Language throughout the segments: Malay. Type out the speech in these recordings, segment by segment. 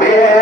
Allah,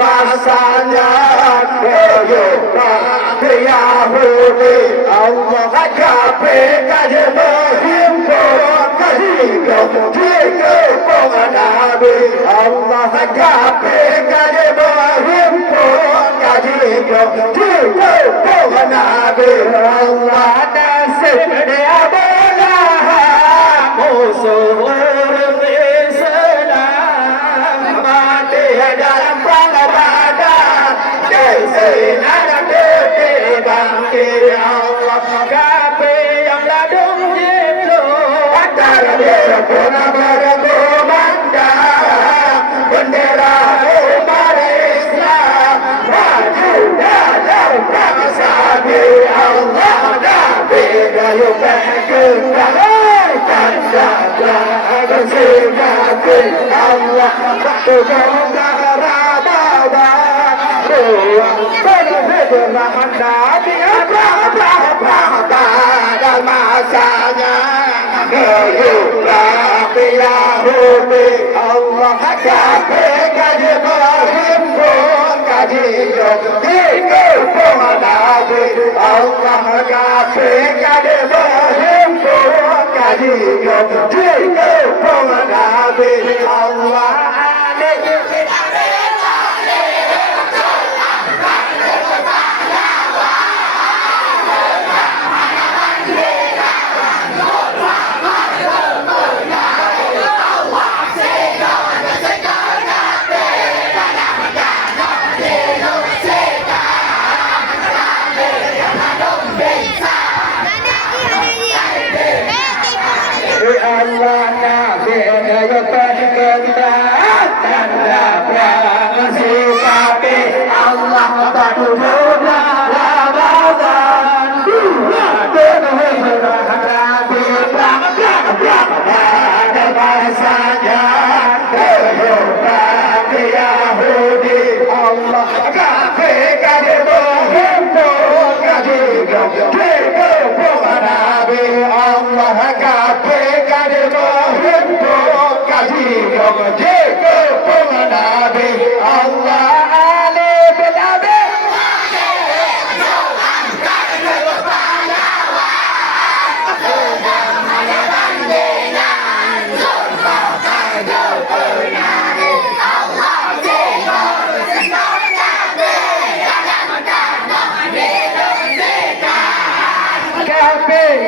masanya Yahudi Allah kape kaje berhimpun kajigo jigo Nabi Allah kape kaje berhimpun kajigo jigo Nabi Allah nasib dia bola musuh Islam mati dalam perang Badar bangkit Allah kape yang ladung jitu antara sempurna berkumandang bendera umat Islam maju dalam bangsa Allah Nabi dayung bergerak tanda bersinar Allah bergerak Nabi dalam masanya Yahudi Allah kape kaji berhimpun kaji Nabi Allah kape kaji berhimpun kaji Nabi Allah Allah Nabi daya perkentaan tanda prangasi kape Allah tadulah Ramadan Nabi ada bahasanya Yahudi Allah kafe kaje berhimpun kaje Nabi Allah kafe kaje berhimpun kaje Nabi Allah alif nabi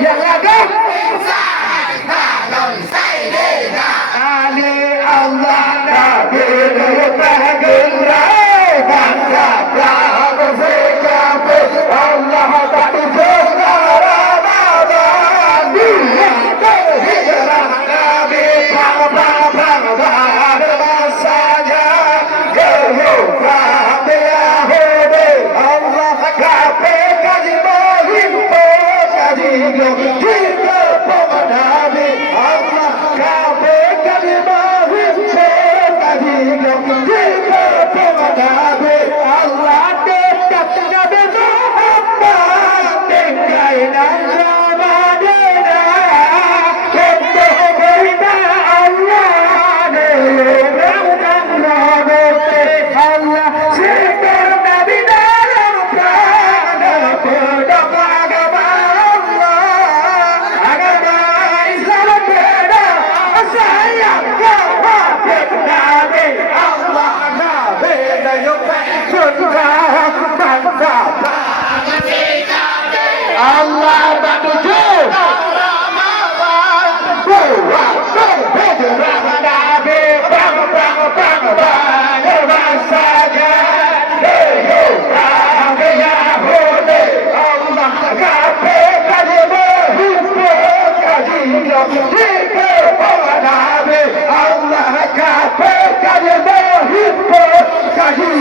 yang ada Ali Allah Nabi bergerak bangga bersikap Allah tak dijaga Ramadan dia berhijrah Nabi bang masanya kehidupan Yahudi Allah kape kaji berhimpun kaji Nabi Allah kape kaji berhimpun kaji Nabi Allah dekat Nabi Muhammad tinggai dan Madinah untuk berita Allah dilindungkan Nabi Allah sikir Nabi dalam kerana pedang agama Allah agama Islam beda sayang kawat Nabi Allah Nabi dayung bergerak bangsa Allah batuju Ramadan buat berhijrah Nabi bang masanya Yahudi Allah kape kaji berhimpun kaji Nabi Allah kape kaji berhimpun kaji